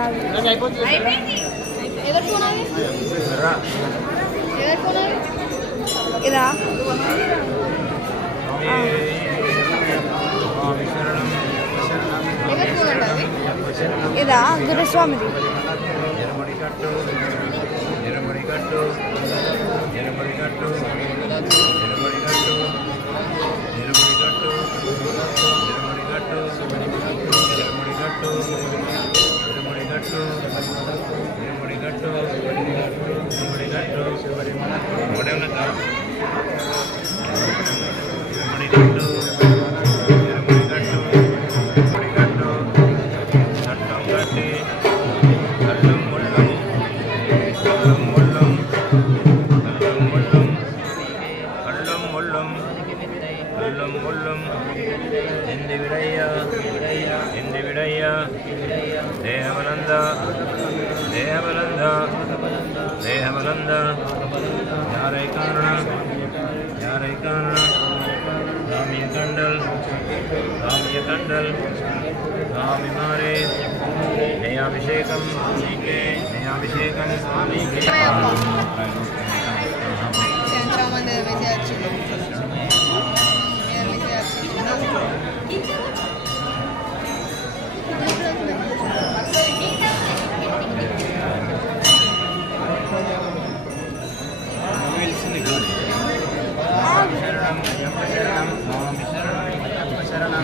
ఇదా ఇదా గురుస్వామిది శరణం